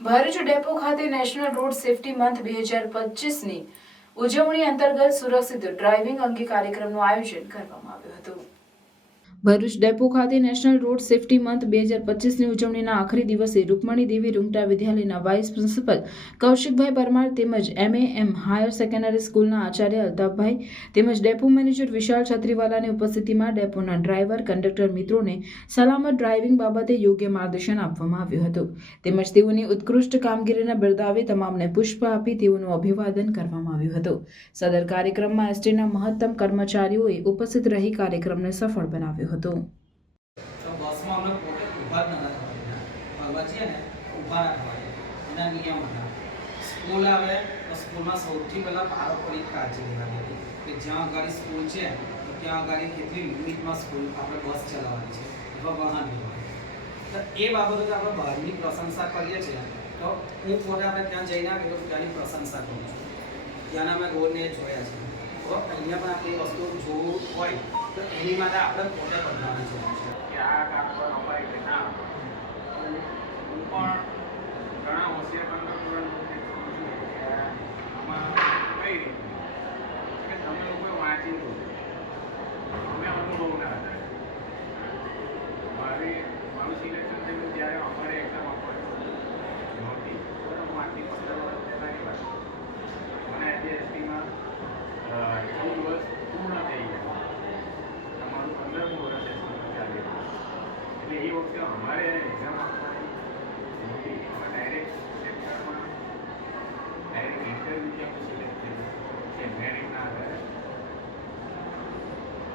Bharuch depot ખાતે national road safety month 2025ની ઉજવણી અંતર્ગત સુરક્ષિત ડ્રાઇવિંગ અંગે કાર્યક્રમનું આયોજન કરવામાં આવ્યું હતું। ભરૂચ ડેપો ખાતે નેશનલ રોડ સેફટી મંથ 2025ની ઉજવણીના આખરી દિવસે રૂકમણી દેવી રૂંગટા વિદ્યાલયના વાઇસ પ્રિન્સિપલ કૌશિકભાઈ પરમાર તેમજ MAM હાયર સેકન્ડરી સ્કૂલના આચાર્ય અલ્તાફભાઈ તેમજ ડેપો મેનેજર વિશાલ છત્રીવાલાની ઉપસ્થિતિમાં ડેપોના ડ્રાઈવર કંડક્ટર મિત્રોને સલામત ડ્રાઇવિંગ બાબતે યોગ્ય માર્ગદર્શન આપવામાં આવ્યું હતું તેમજ તેઓની ઉત્કૃષ્ટ કામગીરીને બિરદાવી તમામને પુષ્પ આપી તેઓનું અભિવાદન કરવામાં આવ્યું હતું। સદર કાર્યક્રમમાં એસટીના મહત્તમ કર્મચારીઓએ ઉપસ્થિત રહી કાર્યક્રમને સફળ બનાવ્યો હતો। તો બસમાં અમને પોતે ઊભા જ નતા થવા ભરવા છીએ ને ઊભા ના થવા એના નિયમ હતા। સ્કૂલ આવે તો સ્કૂલમાં સૌથી પહેલાં બાળકોની કાળજી લેવાની હતી કે જ્યાં આગળ સ્કૂલ છે તો ત્યાં આગળ કેટલી લિમિટમાં સ્કૂલ આપણે બસ ચલાવવાની છે અથવા વાહન લેવાનું। તો એ બાબતે આપણે બહારની પ્રશંસા કરીએ છીએ તો હું પોતે આપણે ત્યાં જઈને આવે તો ત્યાંની પ્રશંસા કરું છું। ત્યાંના મેં રોડને જોયા છે તો અહીંયા પણ આપણે વસ્તુ જોવું હોય તો એની માટે આપણે પોતે બદલાવાની છે કે આ કામ પર અમારે કે ના હું પણ ઘણા હોશિયાર કંડક્ટરોને આમાં કઈ રીતે કે તમે લોકો વાંચી દો અમે અનુભવ ના હતા। મારું સિલેક્શન થયું ત્યારે અમારે એક્ઝામ આપવાની નહોતી હું આટલી 15 વર્ષ પહેલાંની વાત મને આજે એસટીમાં 14 વર્ષ પૂર્ણ થઈ ગયા। અમારું 15મું વર્ષ એસટીમાં ચાલ્યું એટલે એ વખતે અમારે એક્ઝામ આપવા